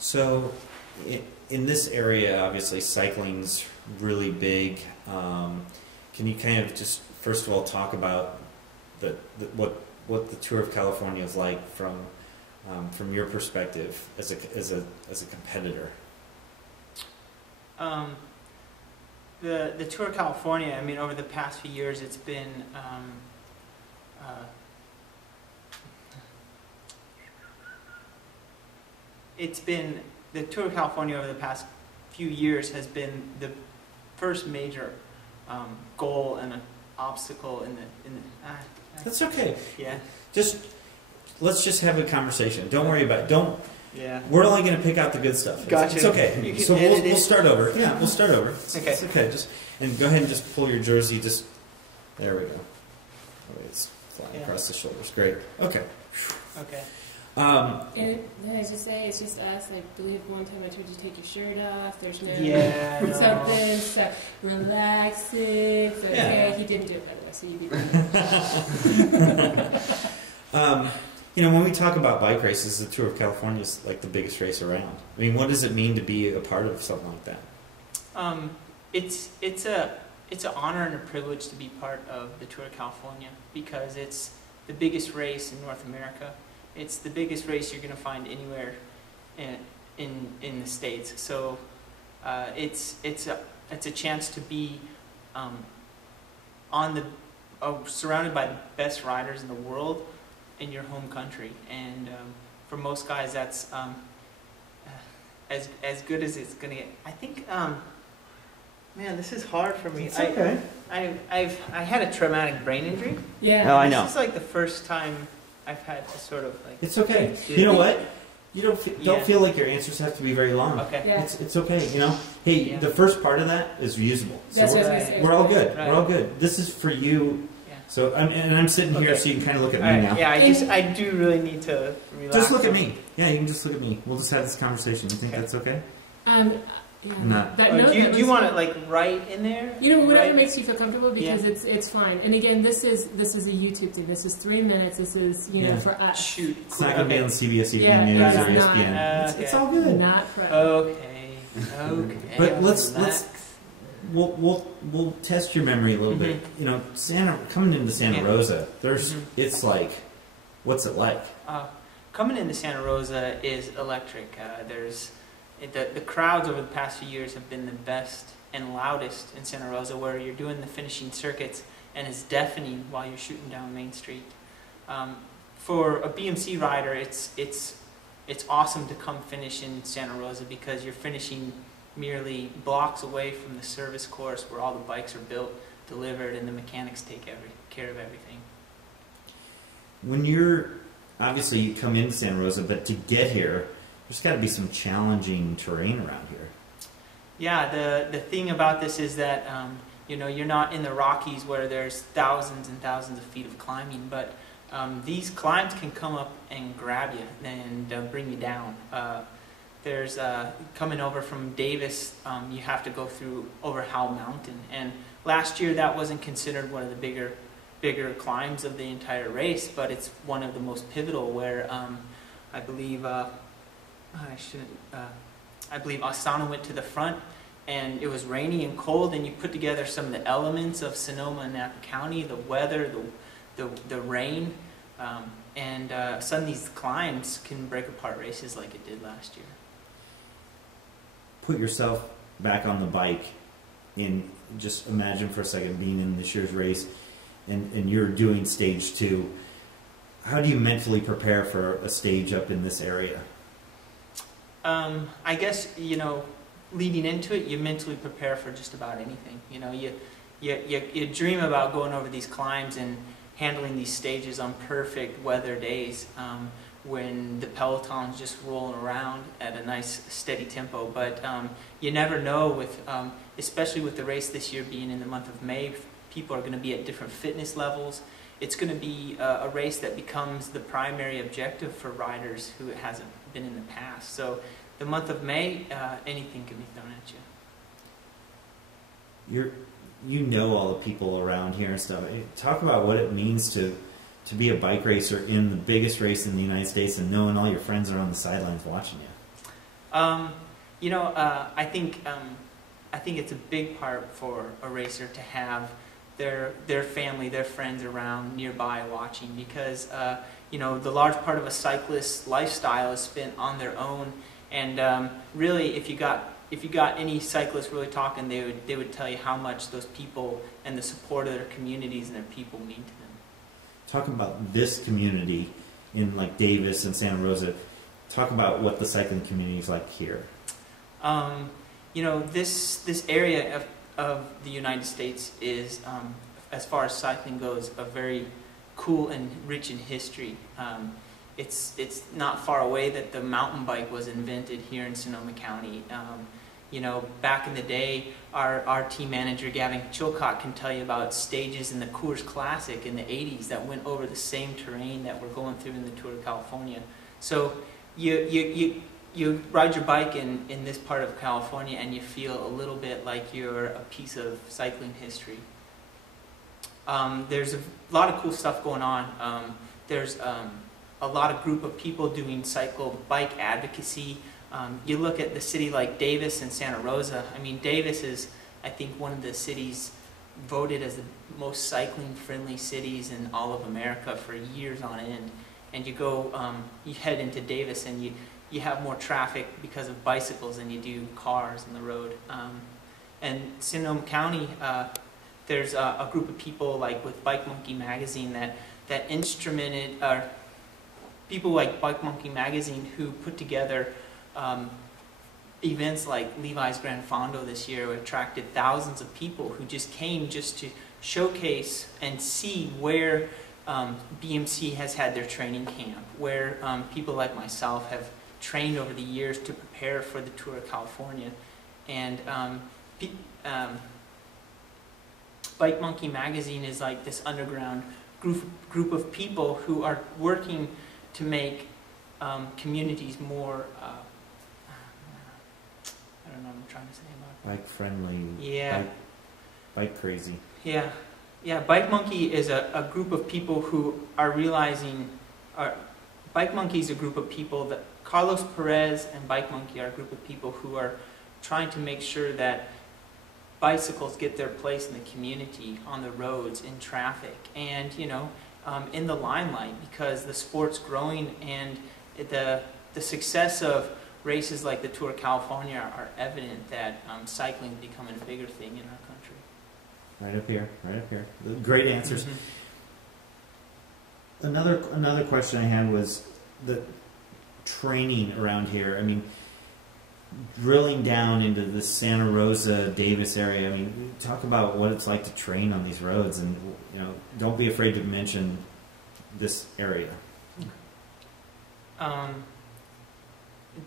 So, in this area, obviously, cycling's really big. Can you kind of just, first of all, talk about what the Tour of California is like from your perspective as a competitor? The Tour of California, I mean, over the past few years, it's been the Tour of California over the past few years has been the first major goal and an obstacle in the. That's okay. Yeah. Let's just have a conversation. Don't worry about it. Don't. Yeah. We're only going to pick out the good stuff. Gotcha. It's okay. So we'll start over. Yeah, we'll start over. Okay. It's okay. And go ahead and just pull your jersey. There we go. Oh, it's flying across the shoulders. Great. Okay. Okay. And then I just say, it's just us. Like, I believe one time I told you to take your shirt off. There's no something. So relaxing. So, yeah. He didn't do it, by the way. So you be. You know, when we talk about bike races, the Tour of California is like the biggest race around. I mean, what does it mean to be a part of something like that? It's an honor and a privilege to be part of the Tour of California because it's the biggest race in North America. It's the biggest race you're going to find anywhere in the States. So it's a chance to be surrounded by the best riders in the world in your home country, and for most guys, that's as good as it's gonna get. I think, man, this is hard for me. It's okay. I had a traumatic brain injury. Yeah. Oh, I know. This is like the first time I've had to sort of like. It's okay. You know what? You don't feel like your answers have to be very long. Okay. Yeah. It's okay. You know. Hey, the first part of that is usable. So That's what I was gonna say. we're all good. Right. We're all good. This is for you. So I'm sitting here, so you can kind of look at me now. Yeah, I do really need to relax. Just look at me. Yeah, you can just look at me. We'll just have this conversation. You think that's okay? Yeah. Not. Do you want it like right in there? You know, whatever right? makes you feel comfortable, because it's fine. And again, this is a YouTube thing. This is 3 minutes. This is know for us. Shoot. It's not going to be on CBS Evening Yeah, News or it's not. ESPN. It's all good. Not for us. Okay. But let's we'll test your memory a little bit. You know, coming into Santa Rosa, it's like, what's it like? Coming into Santa Rosa is electric. The crowds over the past few years have been the best and loudest in Santa Rosa, where you're doing the finishing circuits and it's deafening while you're shooting down Main Street. For a BMC rider, it's awesome to come finish in Santa Rosa because you're finishing merely blocks away from the service course where all the bikes are built, delivered, and the mechanics take care of everything. When obviously you come into Santa Rosa, but to get here, there's got to be some challenging terrain around here. Yeah, the thing about this is that you're not in the Rockies where there's thousands and thousands of feet of climbing, but these climbs can come up and grab you and bring you down. There's coming over from Davis, you have to go over Howell Mountain, and last year that wasn't considered one of the bigger climbs of the entire race, but it's one of the most pivotal, where I believe Astana went to the front, and it was rainy and cold, and you put together some of the elements of Sonoma and Napa County, the weather, the rain, and suddenly these climbs can break apart races like it did last year. Put yourself back on the bike and just imagine for a second being in this year's race, and you're doing stage 2. How do you mentally prepare for a stage up in this area? I guess, leading into it, you mentally prepare for just about anything. You dream about going over these climbs and handling these stages on perfect weather days, when the peloton's just rolling around at a nice steady tempo. But you never know, especially with the race this year being in the month of May, people are going to be at different fitness levels. It's going to be a race that becomes the primary objective for riders who it hasn't been in the past. So the month of May, anything can be thrown at you. You know all the people around here and stuff. Talk about what it means to be a bike racer in the biggest race in the United States and knowing all your friends are on the sidelines watching you. I think it's a big part for a racer to have their family, their friends around nearby watching, because the large part of a cyclist's lifestyle is spent on their own, and really, if you got any cyclists really talking, they would tell you how much those people and the support of their communities and their people mean to them. Talking about this community in like Davis and Santa Rosa, talk about what the cycling community is like here. This area of the United States is, as far as cycling goes, a very cool and rich in history. It's not far away that the mountain bike was invented here in Sonoma County. Back in the day, our team manager, Gavin Chilcott, can tell you about stages in the Coors Classic in the 80s that went over the same terrain that we're going through in the Tour of California. So you ride your bike in this part of California and you feel a little bit like you're a piece of cycling history. There's a lot of cool stuff going on. There's a lot of group of people doing bike advocacy. You look at the city like Davis and Santa Rosa. I mean, Davis is, I think, one of the cities voted as the most cycling-friendly cities in all of America for years on end. And you head into Davis and you have more traffic because of bicycles than you do cars on the road. And Sonoma County, there's a group of people like with Bike Monkey magazine that instrumented, people like Bike Monkey magazine who put together events like Levi's Gran Fondo this year, attracted thousands of people who just came just to showcase and see where BMC has had their training camp, where people like myself have trained over the years to prepare for the Tour of California. And Bike Monkey magazine is like this underground group of people who are working to make communities more, I don't know what I'm trying to say about it. Bike friendly. Yeah. Bike crazy. Yeah. Yeah, Bike Monkey is a group of people who are realizing, Bike Monkey is a group of people that, Carlos Perez and Bike Monkey are a group of people who are trying to make sure that bicycles get their place in the community, on the roads, in traffic, and in the limelight, because the sport's growing and the success of races like the Tour of California are evident that cycling is becoming a bigger thing in our country. Right up here, right up here. Great answers. Mm-hmm. Another question I had was the training around here. I mean, drilling down into the Santa Rosa, Davis area. I mean, talk about what it's like to train on these roads, and don't be afraid to mention this area.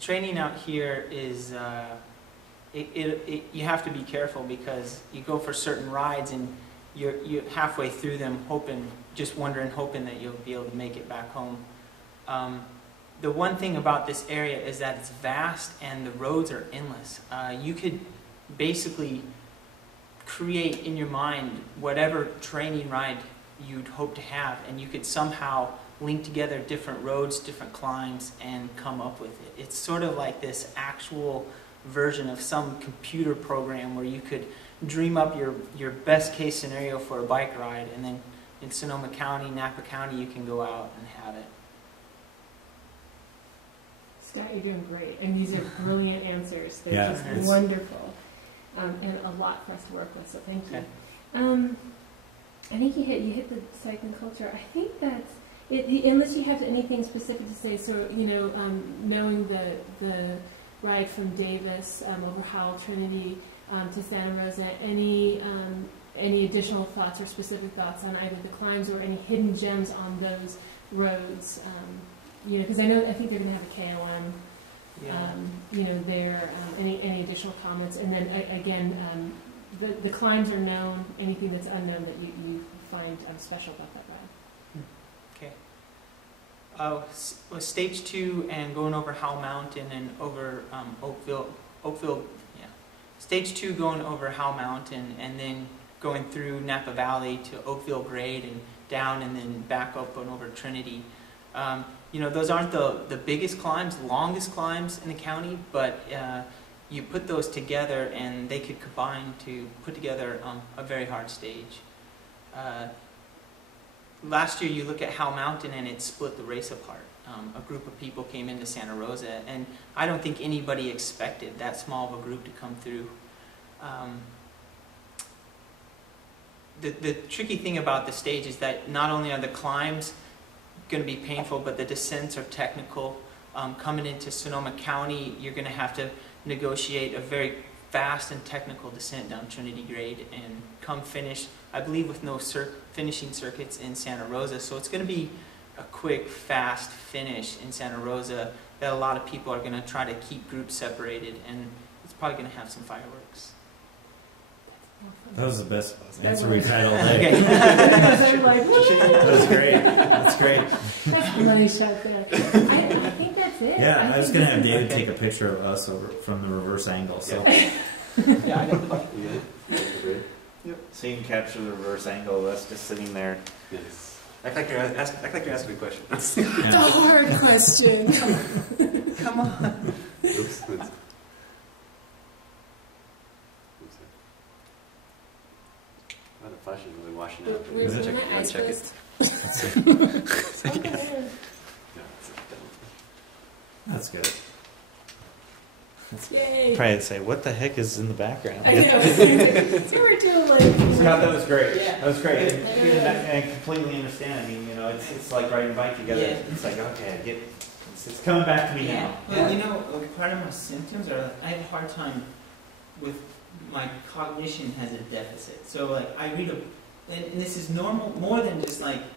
Training out here is you have to be careful, because you go for certain rides and you're halfway through them hoping that you'll be able to make it back home. The one thing about this area is that it's vast and the roads are endless. You could basically create in your mind whatever training ride you'd hope to have, and you could somehow link together different roads, different climbs, and come up with it. It's sort of like this actual version of some computer program where you could dream up your best case scenario for a bike ride, and then in Sonoma County, Napa County, you can go out and have it. Scott, you're doing great, and these are brilliant answers. They're just wonderful, and a lot for us to work with, so thank you. Okay. I think you hit the cycling culture. I think that's it, unless you have anything specific to say. So knowing the ride from Davis over Howell Trinity to Santa Rosa, any additional thoughts or specific thoughts on either the climbs or any hidden gems on those roads? Because I think they're going to have a KOM. Yeah. There. Any additional comments? And then again, the climbs are known. Anything that's unknown that you find special about that ride? Okay. Stage 2 and going over Howell Mountain and over Oakville. Yeah. Stage 2 going over Howell Mountain and then going through Napa Valley to Oakville Grade and down and then back up and over Trinity. you know, those aren't the biggest climbs, longest climbs in the county, but you put those together and they could combine to put together a very hard stage. Last year you look at Howell Mountain and it split the race apart. A group of people came into Santa Rosa, and I don't think anybody expected that small of a group to come through. The tricky thing about the stage is that not only are the climbs going to be painful, but the descents are technical. Coming into Sonoma County, you're going to have to negotiate a very fast and technical descent down Trinity Grade, and come finish, I believe, with no finishing circuits in Santa Rosa. So it's going to be a quick, fast finish in Santa Rosa that a lot of people are going to try to keep groups separated, and it's probably going to have some fireworks. That was the best answer we've had all day. I'm like, that was great. That's great. That's a money shot there. I think that's it. Yeah, I was going to have David take a picture of us from the reverse angle. So. Yeah, I got the bike. Yeah. Yep. So you can capture the reverse angle of us just sitting there. Nice. Act like you're asking a question. It's a hard question. Come on. Oops. Oh, the flash is really washing out. Where's Check, my ice check list? it. Okay. No, it's down. That's good. Yay. Probably say, what the heck is in the background? I know. So we're doing like. Scott, that was great. Yeah. That was great. Yeah. And I completely understand. I mean, you know, it's like riding a bike together. Yeah. It's like, okay, it's coming back to me now. Well, you know, like part of my symptoms are I have a hard time with my cognition has a deficit. So like I read and this is normal, more than just like